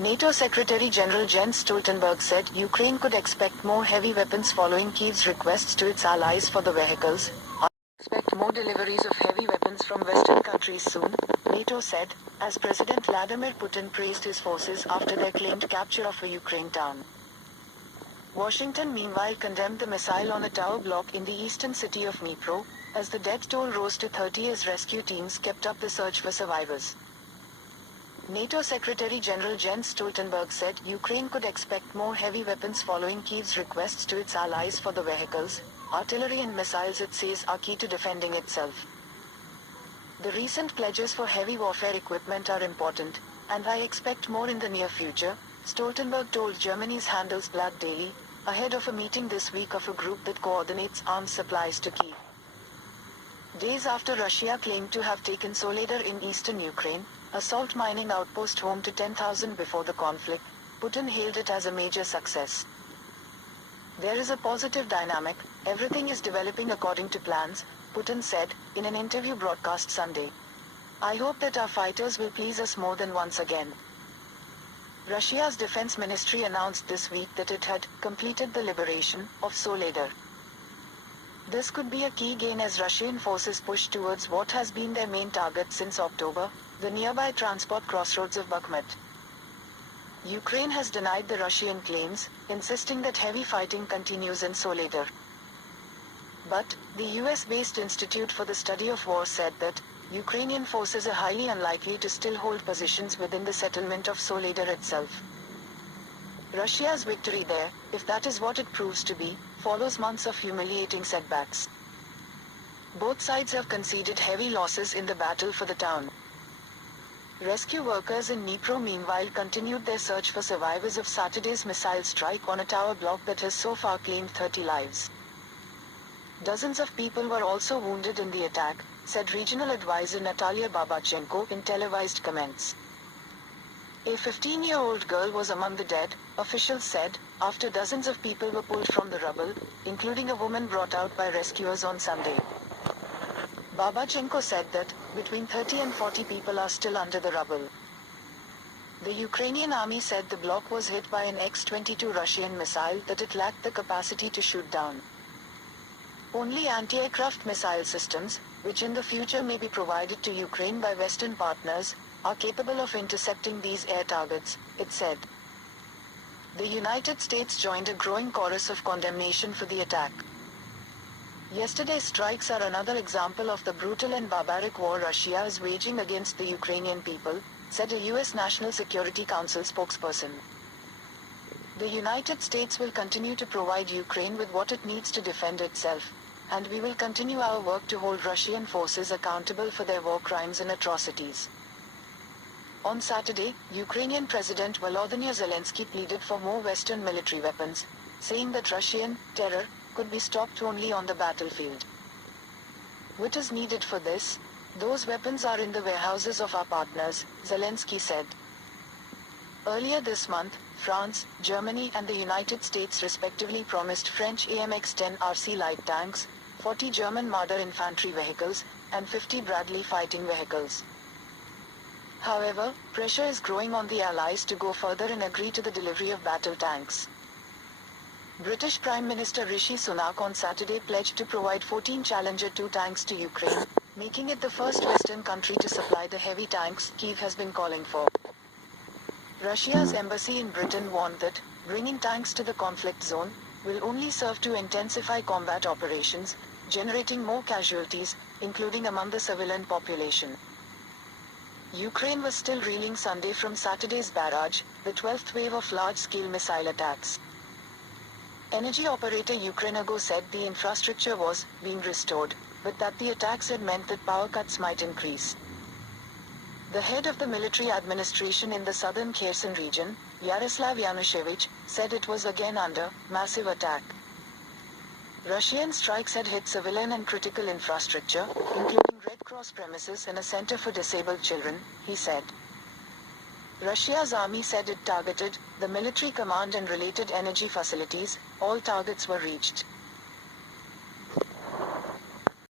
NATO Secretary General Jens Stoltenberg said Ukraine could expect more heavy weapons following Kyiv's requests to its allies for the vehicles. Expect more deliveries of heavy weapons from Western countries soon, NATO said, as President Vladimir Putin praised his forces after their claimed capture of a Ukraine town. Washington meanwhile condemned the missile on a tower block in the eastern city of Dnipro, as the death toll rose to 30 as rescue teams kept up the search for survivors. NATO Secretary General Jens Stoltenberg said Ukraine could expect more heavy weapons following Kyiv's requests to its allies for the vehicles, artillery and missiles it says are key to defending itself. The recent pledges for heavy warfare equipment are important, and I expect more in the near future, Stoltenberg told Germany's Handelsblatt Daily, ahead of a meeting this week of a group that coordinates arms supplies to Kyiv. Days after Russia claimed to have taken Soledar in eastern Ukraine, a salt mining outpost home to 10,000 before the conflict, Putin hailed it as a major success. There is a positive dynamic, everything is developing according to plans, Putin said, in an interview broadcast Sunday. I hope that our fighters will please us more than once again. Russia's defense ministry announced this week that it had completed the liberation of Soledar. This could be a key gain as Russian forces push towards what has been their main target since October, the nearby transport crossroads of Bakhmut. Ukraine has denied the Russian claims, insisting that heavy fighting continues in Soledar. But, the US-based Institute for the Study of War said that, Ukrainian forces are highly unlikely to still hold positions within the settlement of Soledar itself. Russia's victory there, if that is what it proves to be, follows months of humiliating setbacks. Both sides have conceded heavy losses in the battle for the town. Rescue workers in Dnipro meanwhile continued their search for survivors of Saturday's missile strike on a tower block that has so far claimed 30 lives. Dozens of people were also wounded in the attack, said regional advisor Natalia Babachenko in televised comments. A 15-year-old girl was among the dead, officials said, after dozens of people were pulled from the rubble, including a woman brought out by rescuers on Sunday. Babachenko said that, between 30 and 40 people are still under the rubble. The Ukrainian army said the block was hit by an X-22 Russian missile that it lacked the capacity to shoot down. Only anti-aircraft missile systems, which in the future may be provided to Ukraine by Western partners, are capable of intercepting these air targets, it said. The United States joined a growing chorus of condemnation for the attack. Yesterday's strikes are another example of the brutal and barbaric war Russia is waging against the Ukrainian people, said a US National Security Council spokesperson. The United States will continue to provide Ukraine with what it needs to defend itself, and we will continue our work to hold Russian forces accountable for their war crimes and atrocities. On Saturday, Ukrainian President Volodymyr Zelensky pleaded for more Western military weapons, saying that Russian terror could be stopped only on the battlefield. What is needed for this? Those weapons are in the warehouses of our partners, Zelensky said. Earlier this month, France, Germany and the United States respectively promised French AMX-10 RC light tanks, 40 German Marder infantry vehicles, and 50 Bradley fighting vehicles. However, pressure is growing on the Allies to go further and agree to the delivery of battle tanks. British Prime Minister Rishi Sunak on Saturday pledged to provide 14 Challenger 2 tanks to Ukraine, making it the first Western country to supply the heavy tanks Kyiv has been calling for. Russia's embassy in Britain warned that, bringing tanks to the conflict zone, will only serve to intensify combat operations, generating more casualties, including among the civilian population. Ukraine was still reeling Sunday from Saturday's barrage, the 12th wave of large-scale missile attacks. Energy operator Ukrenergo said the infrastructure was being restored, but that the attacks had meant that power cuts might increase. The head of the military administration in the southern Kherson region, Yaroslav Yanushevich, said it was again under massive attack. Russian strikes had hit civilian and critical infrastructure, including Red Cross premises and a center for disabled children, he said. Russia's army said it targeted the military command and related energy facilities. All targets were reached.